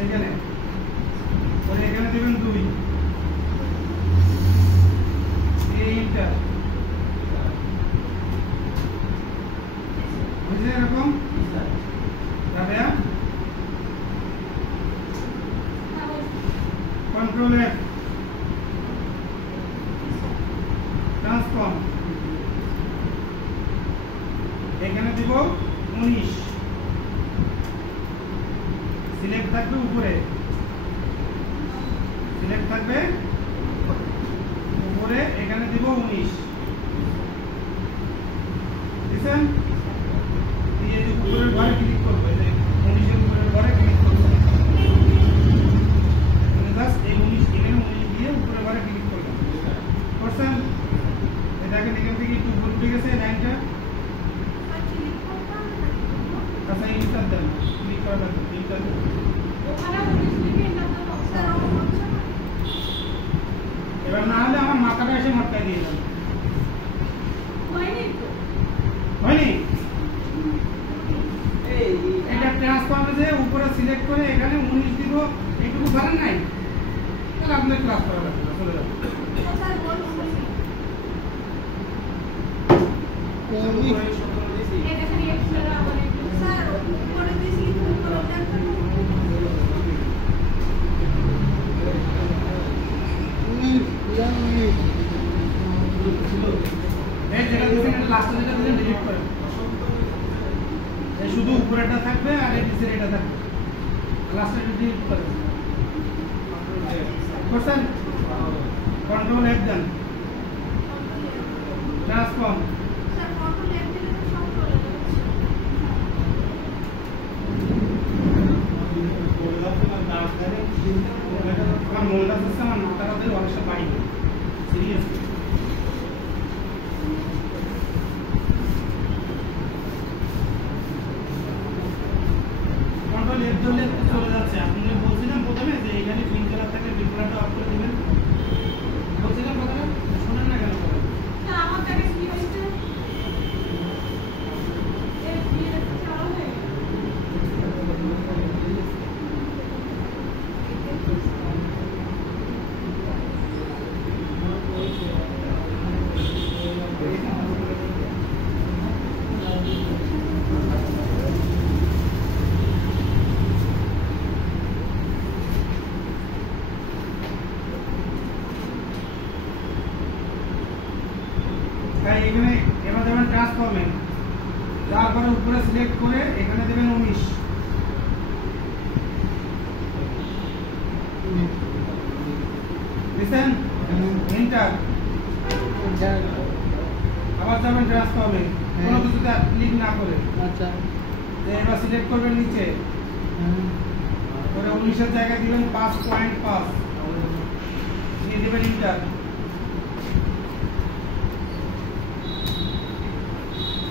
এখানে পরে এখানে দিবেন 2 এই ইন্টার বুঝলেন এরকম রাবেয়া কন্ট্রোল এফ ট্রান্সফর্ম এখানে দিব 19 সিলেক্ট থাকবে উপরে সিলেক্ট থাকবে উপরে এখানে দিব 19 বুঝছেন এই যে উপরের ঘরে ক্লিক করব এই যে 19 এর উপরের ঘরে ক্লিক করব মানে জাস্ট এই 19 এখানে 19 দিয়ে উপরের ঘরে ক্লিক করলাম করছেন এটাকে এখান থেকে একটু ভুল হয়ে গেছে লাইনটা আচ্ছা ইন্টার দেন ক্লিক করা লাগবে ইন্টার দেন ওখানে 19 লিখে ইন্টার দেন স্যার ওটা হচ্ছে না এবার না হলে আমার মাথাটা এসে মটকাই দিয়ে দেন হয়নি এটা ট্রান্সফর্মে যে উপরে সিলেক্ট করে এখানে 19 দিব এইটুকু ধরেন নাই তাহলে আপনি ক্লাস করা লাগবে চলে যাবে স্যার বল এই দেখেন এক্সট্রা আবার স্যার উপরে দিছি উপরে দেখেন এই যেটা দিবেন এটা লাস্টে যেটা দিবেন ডিলিট করেন এই শুধু উপরেটা থাকবে আর এই নিচের এটা থাকবে লাস্টে ডিলিট করেন করছেন কন্ট্রোল এফ দেন ট্রান্সফর্ম স্যার কন্ট্রোল এফ দিলে তো সব চলে যাচ্ছে আমার মোল্ডা সিস্টেম আর নাটারাদের অনেকটা পাই সিরিয়াস কন্ট্রোল এফ ধরলে চলে যাচ্ছে আপনি বলছিলেন প্রথমে যে এখানে পিঙ্ক কালার থাকে পিঙ্ক কালারটা অফ করে দিবেন বলছিলেন কথাটা শুনেন না কেন না আমার কাছে কি হচ্ছে এফ দিয়ে চালা হয়ে এখানে এবার দেবেন ট্রান্সফর্মে তারপরে উপরে সিলেক্ট করে এখানে দেবেন 19 লিসেন এন্টার আবার যাবেন ট্রান্সফর্মে কোনো কিছুতে ক্লিক না করে আচ্ছা এবার সিলেক্ট করবেন নিচে পরে 19 এর জায়গায় দিবেন 5.5 দিয়ে দিবেন এন্টার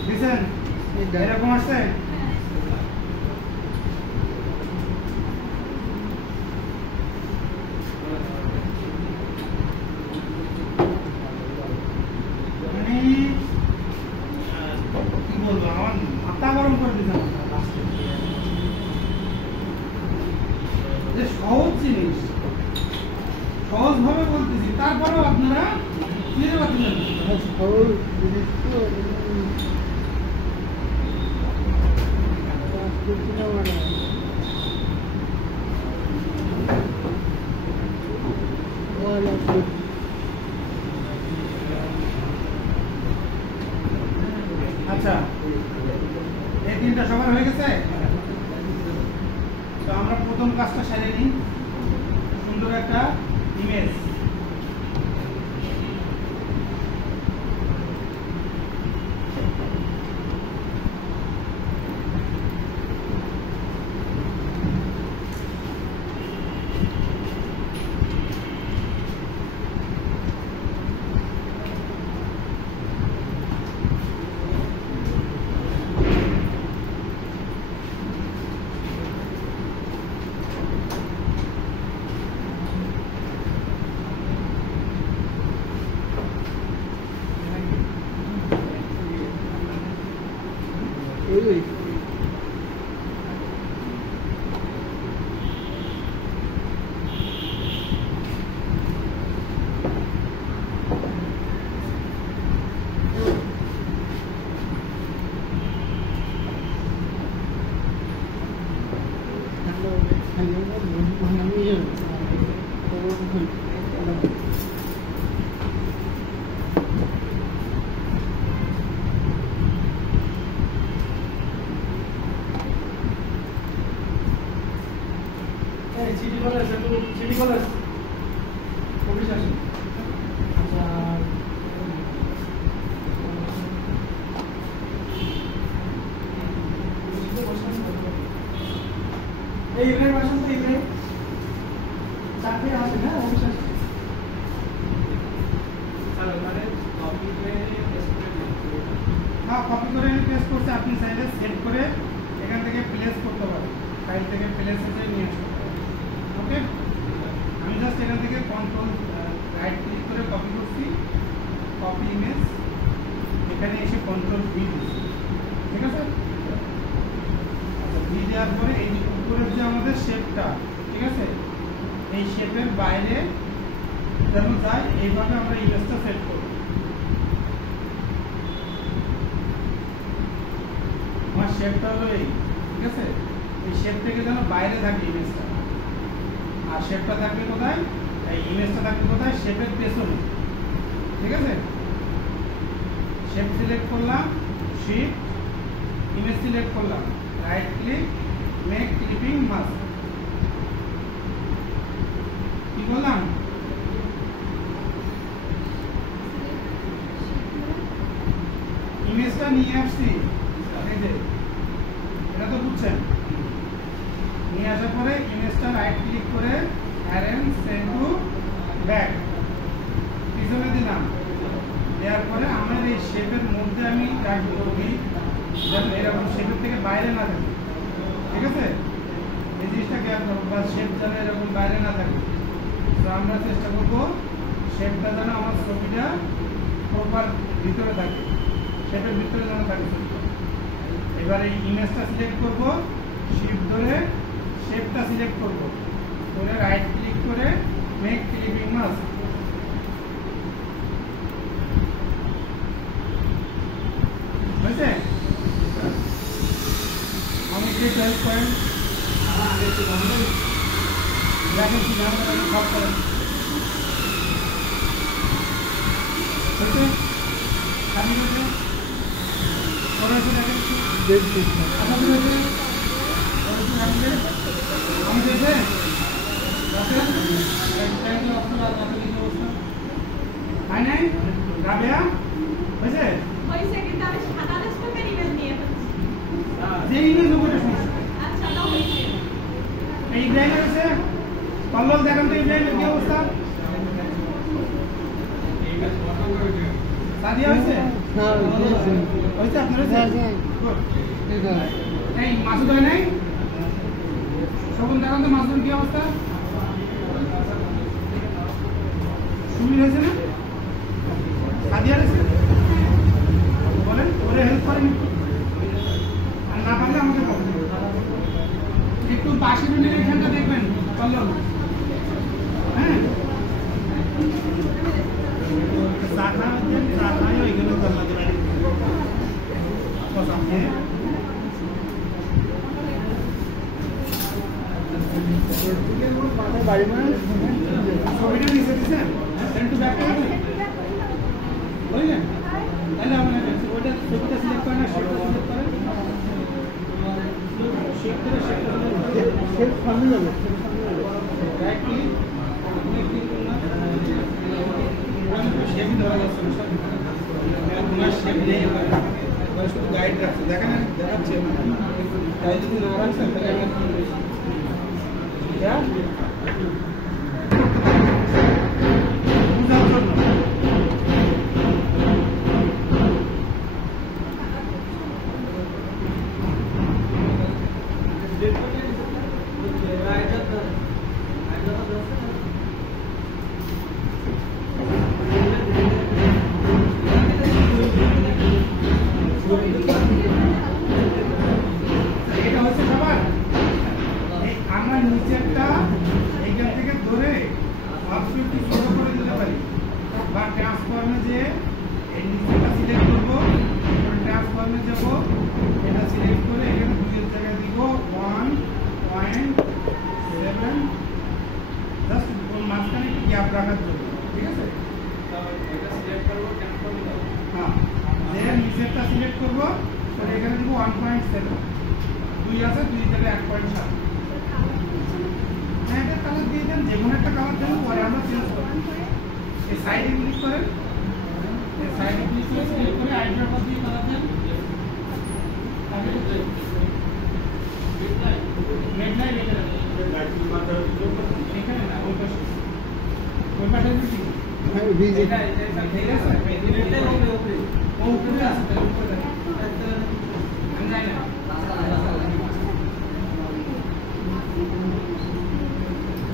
লিসেন এরকম আসছে কি বলবো আমার মাথা গরম করে দিলাম সহজ জিনিস সহজ ভাবে বলতেছি তারপরেও আপনারা বুঝতে পারছেন সহজ জিনিস তো আচ্ছা এই তিনটা সবার হয়ে গেছে তো আমরা প্রথম কাজটা সেরে নিই সুন্দর একটা image city college city college office আসে আচ্ছা এই ইভেন্ট আসুন তো ইভেন্ট চাকরি আছে না অফিস আসে স্যার মানে কপি করে পেস্ট করে হ্যাঁ কপি করে পেস্ট করতে আপনি চাইলে সেভ করে এখান থেকে প্লেস করতে পারেন ফাইল থেকে প্লেস এ নিয়ে আসতে পারেন ওকে আমি জাস্ট এখান থেকে কন্ট্রোল রাইট ক্লিক করে কপি করছি কপি ইমেজ এখানে এসে কন্ট্রোল ভি দিচ্ছি ঠিক আছে আচ্ছা ভি দেওয়ার পরে এই উপরের যে আমাদের শেপটা ঠিক আছে এই শেপের বাইরে যেন যায় এইভাবে আমরা ইমেজটা সেট করব আমার শেপটা হলো এই ঠিক আছে এই শেপ থেকে যেন বাইরে থাকে ইমেজটা আর শেপটা থাকবে কোথায় এই ইমেজটা থাকবে কোথায় শেপের পেছনে ঠিক আছে শেপ সিলেক্ট করলাম শিফট ইমেজ সিলেক্ট করলাম right click make clipping mask কি বললাম ইমেজটা নিয়ে আসছি এই যে এটা তো বুঝছেন নিয়ে আসার পরে ইমেজটা রাইট ক্লিক করে অ্যারেঞ্জ সেন্ড টু ব্যাক পিছনে দিলাম দেওয়ার পরে আমার এই শেপের মধ্যে আমি রাখবো যেন এরকম শেপের থেকে বাইরে না থাকে ঠিক আছে এই জিনিসটা খেয়াল করবো বা শেপ যেন এরকম বাইরে না থাকে তো আমরা চেষ্টা করবো শেপটা যেন আমার ছবিটা প্রপার ভিতরে থাকে শেপের ভিতরে যেন থাকে এবার এই ইমেজটা সিলেক্ট করবো শিফট ধরে শেপটা সিলেক্ট করব করে রাইট ক্লিক করে মেক ক্লিপিং মাস্ক বুঝছেন আমি যে হেল্প করেন দেখেন কি নাম সব করেন বুঝছে খালি হয়েছে করেছে দেখেন দেখছি আপনার হয়েছে আমি দেখে হয় নাই রাবেয়া হয়েছে কিন্তু আমি সাদা ডেস্কটপের ইমেজ নিয়ে ফেলছি যে ইমেজ উপরে সমস্যা আচ্ছা তাও হয়েছে এই ইব্রাহিম আছে কল্লোল দেখেন তো ইব্রাহিমের কি অবস্থা সাদিয়া হয়েছে হয়েছে আপনার এই মাসুদ হয় নাই শোভন দেখেন তো মাসুদের কি অবস্থা সুমির হয়েছে না সাদিয়া হয়েছে বলেন ওরে হেল্প করেন আর না পারলে আমাকে বলুন একটু 52 মিনিট এখানটা দেখবেন বললাম হ্যাঁ সাথা ওইগুলো করলাম ছবিটা নিচে দিচ্ছেন একটু ব্যাক করে বুঝলেন তাহলে আমরা ওইটা ছবিটা সিলেক্ট করে না শেপটা সিলেক্ট করে শেপ সামনে যাবে রাইট ক্লিক শেপ ধরা যাচ্ছে আপনার শেপ নেই শুধু গাইড রাখছে দেখেন দেখাচ্ছে তাই যদি না রাখছেন তাহলে क्या সিলেক্ট করে এখানে 2 এর জায়গায় দিব 1.5 রাখার জন্য, ঠিক আছে? হ্যাঁ, যে নিচেরটা সিলেক্ট করবো, তাহলে এখানে দিব 1.7, 2 আছে, 2 থেকে 1.7। হ্যাঁ, এটা কালার দিয়ে দেন, যে কোনো একটা কালার দেন, পরে আমরা চেঞ্জ করব। এই সাইডে ক্লিক করেন, এই সাইডে ক্লিক করে সিলেক্ট করে আইড্রপ দিয়ে কালার দেন। মেডলাইট এখানে না, ওই পাশে দিচ্ছি। এটা ঠিক আছে, ও উপরে আছে, তাহলে উপরে দেখেন। আমি যাই না,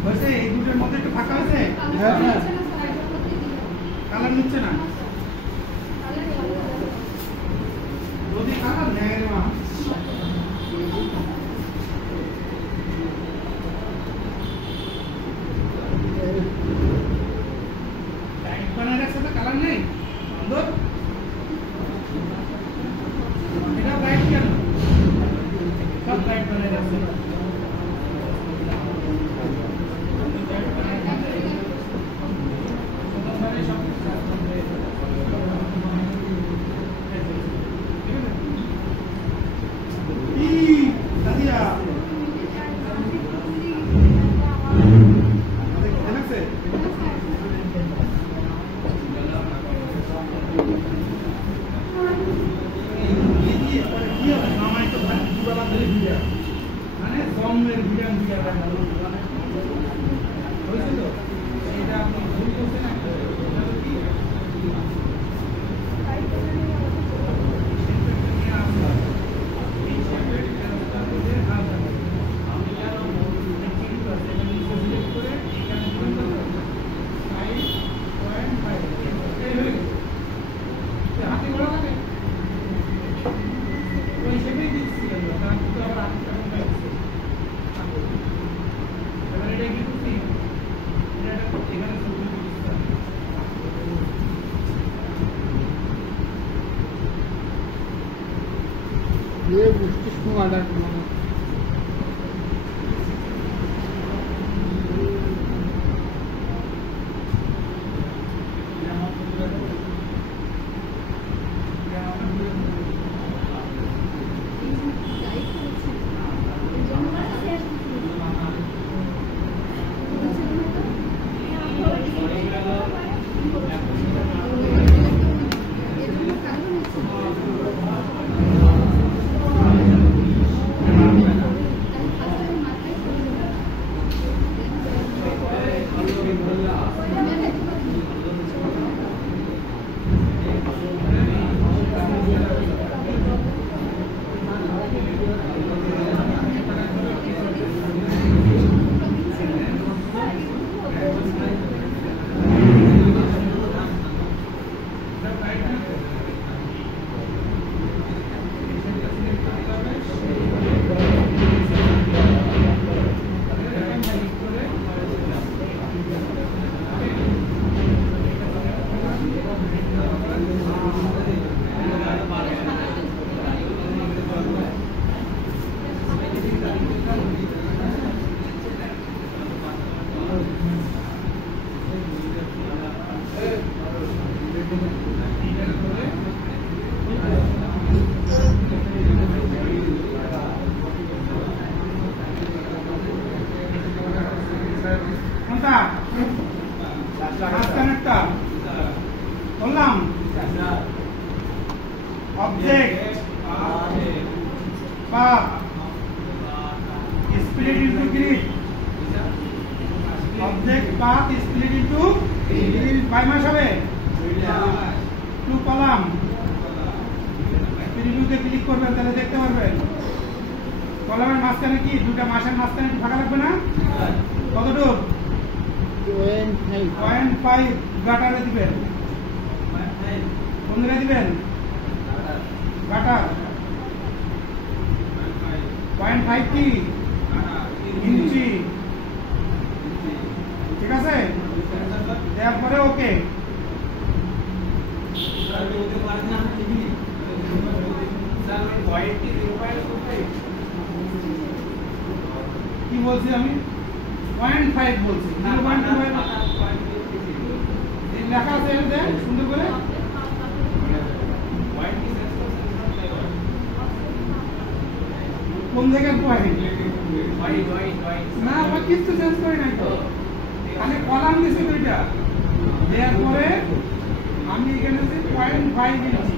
হয়েছে? এই দুটোর মধ্যে একটু ফাঁকা হয়েছে, কালার নিচ্ছে না। যদি কালার নেয় রে মা, বানায় রাখছে তো, কালার নেই। এটা ব্রাইট কেন? সব ব্রাইট বানায় রাখছে। মানে জন্মের বিরান বিরান হয়েছে তো, এটা আপনি ভুল করছেন। ये किसको ऑर्डर करना है? Object path split into grid. Object path split into grid. By মাস হবে 2 column. প্রিভিউতে ক্লিক করবেন তাহলে দেখতে পারবেন কলামের মাঝখানে কি দুটো মাসের মাঝখানে কি ফাঁকা লাগবে না? কতটুকু? 0.5 গাটারে দিবেন। কোন জায়গায় দিবেন? গাটার 0.5 কি ইঞ্চি, ঠিক আছে? তারপরে ওকে কি বলছি আমি? 0.5 বলছি, 0.25 লেখা আছে এটা দেখ সুন্দর করে কোন জায়গায় পয়েন্ট না আমরা কিছু চেঞ্জ করি নাই তো খালি কলাম দিছি দুইটা দেওয়ার পরে আমি এখানে যে 0.5 ইঞ্চি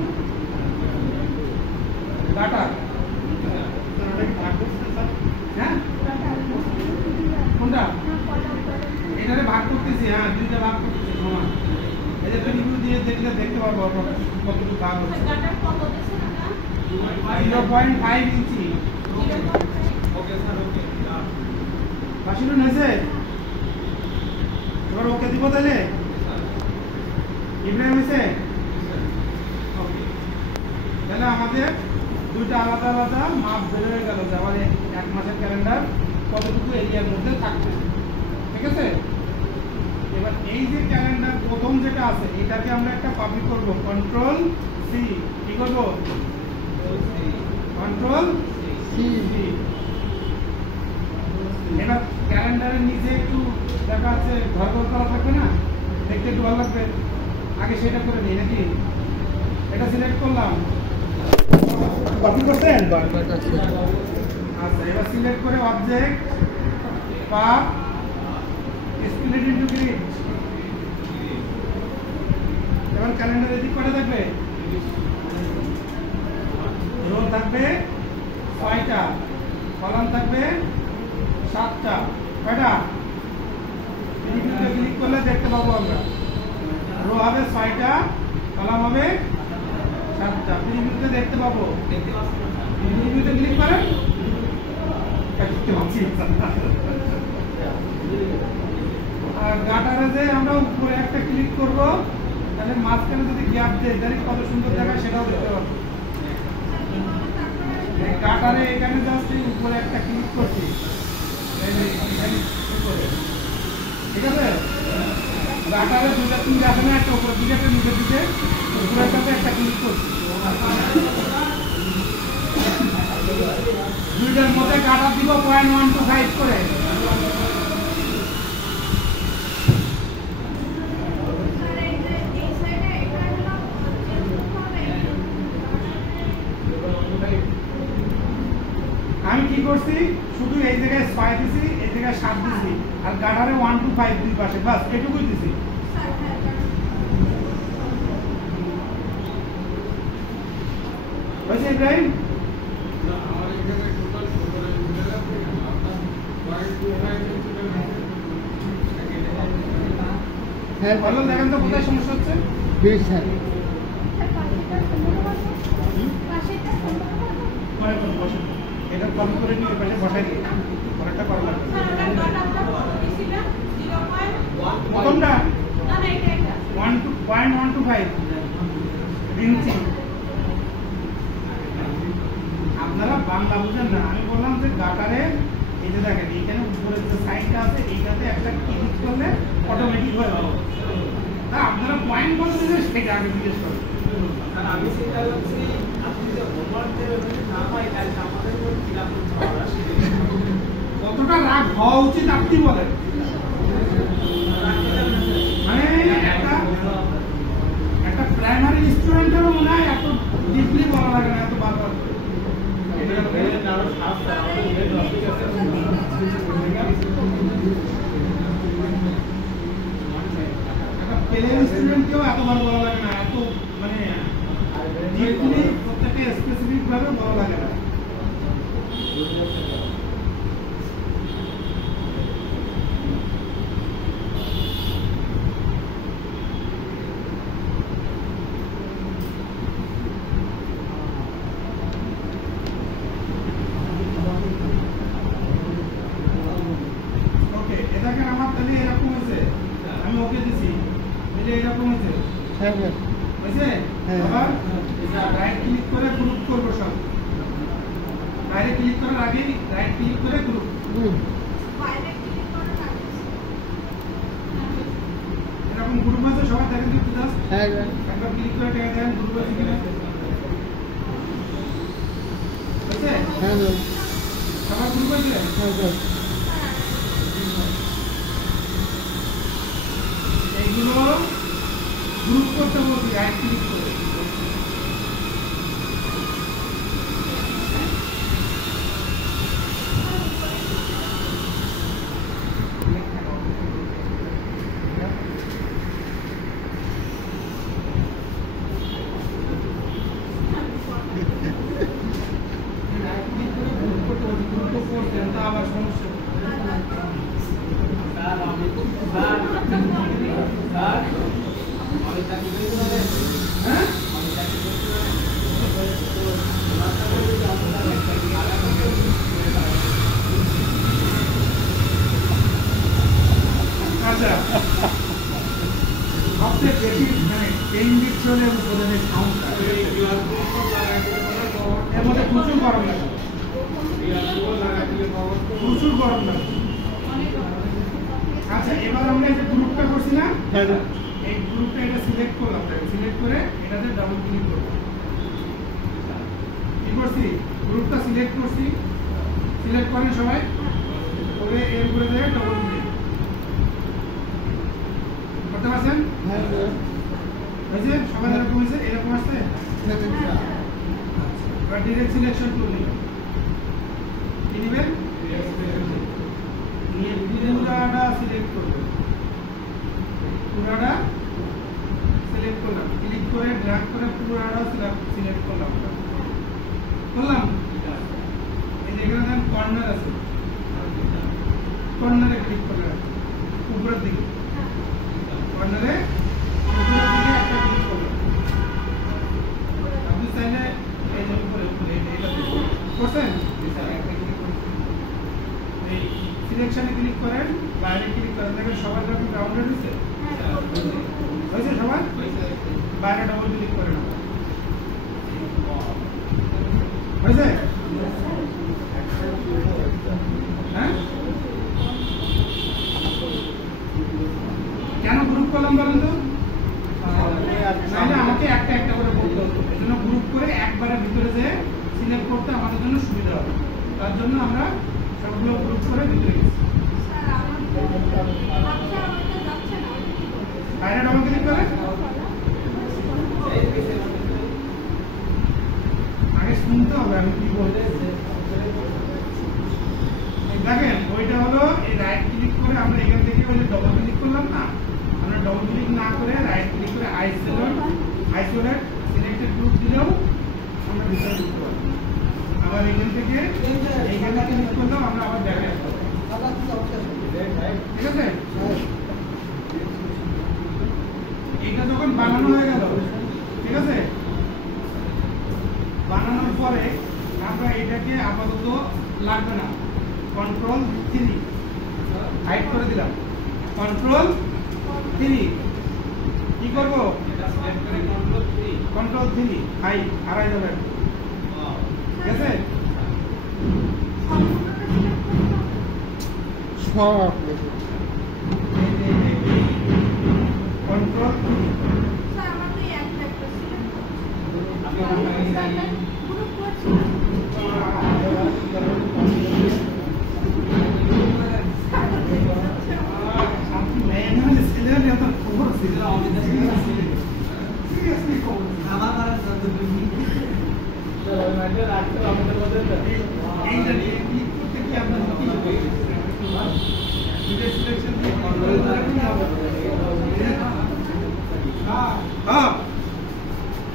ডাটা হ্যাঁ কোনটা এটারে ভাগ করতেছি হ্যাঁ দুইটা ভাগ করতেছি সমান এই যে রিভিউ দিয়ে দেখলে দেখতে পারবো কতটুকু ভাগ হচ্ছে 0.5 ইঞ্চি ওকে স্যার ওকে বাসিলো নেছে এবার ওকে দিব তাহলে ইব্রাহিম হইছে ওকে তাহলে আমাদের দুইটা আলাদা আলাদা মাপ বের হয়ে গেল যে আমাদের এক মাসের ক্যালেন্ডার কতটুকু এরিয়ার মধ্যে থাকবে ঠিক আছে এবার এই যে ক্যালেন্ডার প্রথম যেটা আছে এটাকে আমরা একটা পাবলিক করব কন্ট্রোল সি কি করব কন্ট্রোল সি এবার ক্যালেন্ডারের নিচে একটু দেখা আছে ঘর ঘর করা থাকবে না দেখতে একটু ভালো লাগবে আগে সেটা করে নিই নাকি এটা সিলেক্ট করলাম কপি করছেন আচ্ছা এবার সিলেক্ট করে object path split into grid এবার ক্যালেন্ডার এদিক কটা থাকবে রো থাকবে 6টা কলাম থাকবে 7টা কয়টা প্রিভিউতে ক্লিক করলে দেখতে পাবো আমরা রো হবে 6টা কলাম হবে 7টা প্রিভিউতে দেখতে পাবো প্রিভিউতে ক্লিক করেন দেখতে পাচ্ছি আর গাটারে যে আমরা উপরে একটা ক্লিক করব তাহলে মাঝখানে যদি গ্যাপ দেয় তাহলে কত সুন্দর দেখায় সেটাও দেখতে পাবো গাটারে এখানে জাস্ট উপরে একটা ক্লিক করছি ঠিক আছে গাটারে দুটা তিন আছে না একটা উপরে দিকে একটা নিচের দিকে উপরের সাথে একটা ক্লিক করছি দুইটার মধ্যে গাটা দিব 0.125 করে আমি কি করছি শুধু এই জায়গায় 6 দিছি এই জায়গায় 7 দিছি আর গাটারে 1 to 5 দুই পাশে বাস এটুকুই দিছি হয়েছে ইব্রাহিম আমার এখানে টোটাল হ্যাঁ ভালো দেখেন তো কোথায় সমস্যা হচ্ছে বেশ স্যার এটা কম করে নিয়ে পাশে বসাই দিই পরেরটা করা লাগবে প্রথমটা 0.125 ইঞ্চি আপনারা বাংলা বুঝেন না আমি বললাম যে গাটারে এই যে দেখেন এইখানে উপরে যে সাইডটা আছে এইটাতে একটা ক্লিক করলে অটোমেটিক হয়ে যাবে তা আপনারা পয়েন্ট কত দিলে সেটা আগে জিজ্ঞেস করেন কারণ আমি সেটা হচ্ছে আপনি যে হোমওয়ার্ক দেবেন না পাই তাহলে আমাদের উপর ফিল আপ করতে হবে কতটা রাগ হওয়া উচিত আপনি বলেন মানে একটা প্রাইমারি স্টুডেন্টেরও মনে হয় এত ডিপলি বলা লাগে না এত বারবার প্লেন স্টুডেন্টকেও এতবার বলা লাগে না এত মানে ডিপলি প্রত্যেকটা স্পেসিফিক ভাবে বলা লাগে না আমি ওকে দিছি এই এরকম হয়েছে হ্যাঁ হয়েছে আবার রাইট ক্লিক করে গ্রুপ করব সব বাইরে ক্লিক করার আগে রাইট ক্লিক করে গ্রুপ বাইরে ক্লিক করার আগে এরকম গ্রুপ আছে সবাই দেখেন একটু জাস্ট হ্যাঁ একবার ক্লিক করে টেনে দেন গ্রুপ আছে কিনা হয়েছে হ্যাঁ সবার গ্রুপ আছে হ্যাঁ এইগুলো রাইট ক্লিক করে আবার সমস্যা হ্যাঁ আচ্ছা সবচেয়ে বেশি মানে পেইন দিচ্ছে হলে উপরে সাউন্ডটা এর মধ্যে প্রচুর গরম লাগে প্রচুর গরম লাগে আচ্ছা এবার আমরা এই যে গ্রুপটা করছি না এই গ্রুপটা এটা সিলেক্ট করলাম সিলেক্ট করে এটাতে ডাবল ক্লিক করব কি করছি গ্রুপটা সিলেক্ট করছি সিলেক্ট করেন সবাই করে এর উপরে দিয়ে ডাবল ক্লিক করতে পারছেন এই যে সবাই এরকম হয়েছে এরকম আসছে এবার ডিরেক্ট সিলেকশন টুল নিলাম কি নেবেন নিয়ে পুরাটা সিলেক্ট করবেন পুরাটা সিলেক্ট করলাম ক্লিক করে ড্র্যাগ করে পুরাটা সিলেক্ট করলাম এই যে এখানে দেখেন কর্নার আছে কর্নারে ক্লিক করলাম উপরের দিকে কর্নারে উপরের দিকে একটা ক্লিক করলাম আপনি চাইলে এই যে উপরে এটা করছেন এই সিলেকশনে ক্লিক করেন বাইরে ক্লিক করেন দেখেন সবার যখন ডাউনলোড হয়েছে হয়েছে সবার বাইরে ডাবল ক্লিক করেন হয়েছে হ্যাঁ কেন গ্রুপ করলাম বলেন তো নাহলে আমাকে একটা একটা করে বলতে হতো এই জন্য গ্রুপ করে একবারের ভিতরে যে সিলেক্ট করতে আমাদের জন্য সুবিধা হবে তার জন্য আমরা সবগুলো গ্রুপ করে ভিতরে গেছি বাইরে ডাবল ক্লিক করে আগে শুনতে হবে আমি কি বলতে দেখেন ওইটা হলো এই রাইট ক্লিক করে আমরা এখান থেকে ওই ডবল ক্লিক করলাম না আমরা ডবল ক্লিক না করে রাইট ক্লিক করে আইসোলেট সিলেক্টেড গ্রুপ দিলেও আমরা ভিতরে ঢুকতে পারবো আবার এখান থেকে এইখানে ক্লিক করলাম আমরা আবার ব্যাকে আসবো ঠিক আছে এটা যখন বানানো হয়ে গেল ঠিক আছে বানানোর পরে আমরা এটাকে আপাতত লাগবে না কন্ট্রোল 3 হাইড করে দিলাম কন্ট্রোল 3 কি করব এটা সিলেক্ট করে কন্ট্রোল 3 হাই আড়াই যাবে ঠিক আছে সব কন্ট্রোল 3 স্যার আমাকে একটা সিলেক্ট গ্রুপ করছি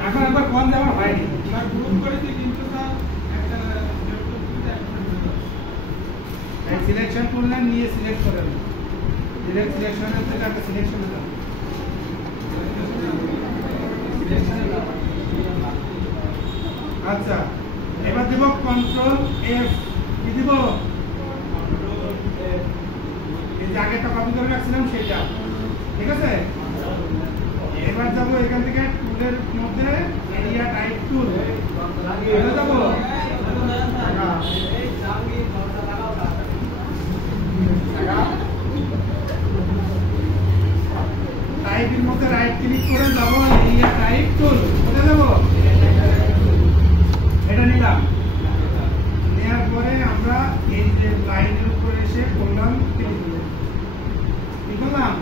এখন একবার কল দেওয়ার হয়নি গ্রুপ করেছি কিন্তু সিলেকশন করলেন নিয়ে সিলেক্ট করেন ডিরেক্ট সিলেকশনের থেকে একটা সিলেকশন দিলাম আচ্ছা এবার দেব কন্ট্রোল এফ কি দিব এই যে আগেটা কপি করে রাখছিলাম সেটা ঠিক আছে এবার যাবো এখান থেকে টুলের মধ্যে এরিয়া টাইপ টুল যাবো টাইপের মধ্যে রাইট ক্লিক করে যাবো এরিয়া টাইপ টুল কোথায় যাবো এটা নিলাম নেওয়ার পরে আমরা এই যে লাইনের উপরে এসে করলাম কি করলাম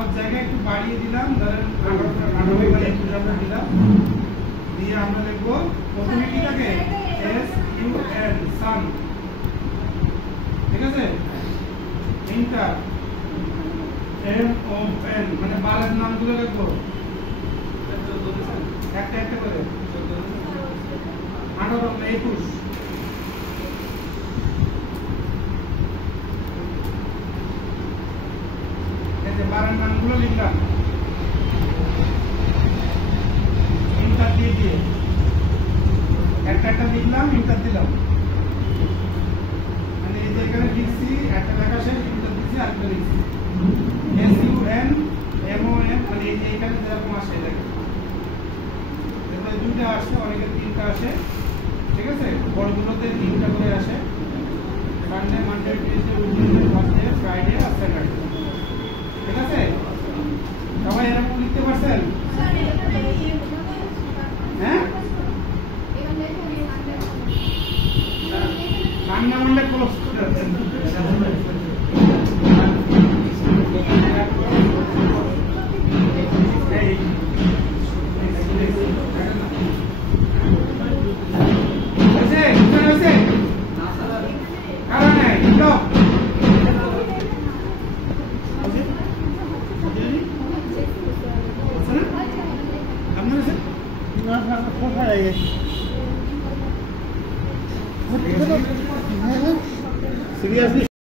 12 জায়গায় একটু বাড়িয়ে দিলাম, ধরেন 18 বা 21 আমরা দিলাম, দিয়ে আমরা লিখবো প্রথমে কি থাকে SUN সান, ঠিক আছে, ইন্টার MON মানে বারের নামগুলো লিখবো একটা একটা করে, 18 না 21, এই যে বারের নামগুলো লিখলাম ইন্টার দিয়ে দিয়ে, একটা একটা লিখলাম ইন্টার দিলাম, মানে এই যে এখানে লিখছি একটা লেখা শেষ, ইন্টার দিচ্ছি আরেকটা লিখছি SUN MON, মানে এই যে এখানে যেরকম আসে দেখেন এখানে দুইটা আসে, অনেকে তিনটা আসে, ঠিক আছে, বড়গুলোতে তিনটা করে আসে, সানডে মানডে টিউসডে উইকডে থার্সডে ফ্রাইডে আর স্যাটারডে, ঠিক আছে, সবাই এরকম লিখতে পারছেন? স্যার এখানে হ্যাঁ সানডে মানডে ক্লোজ করে দেন। এই হয়েছে বুঝতে হয়েছে কারণ নাই লোক আপনার আছে Seriously?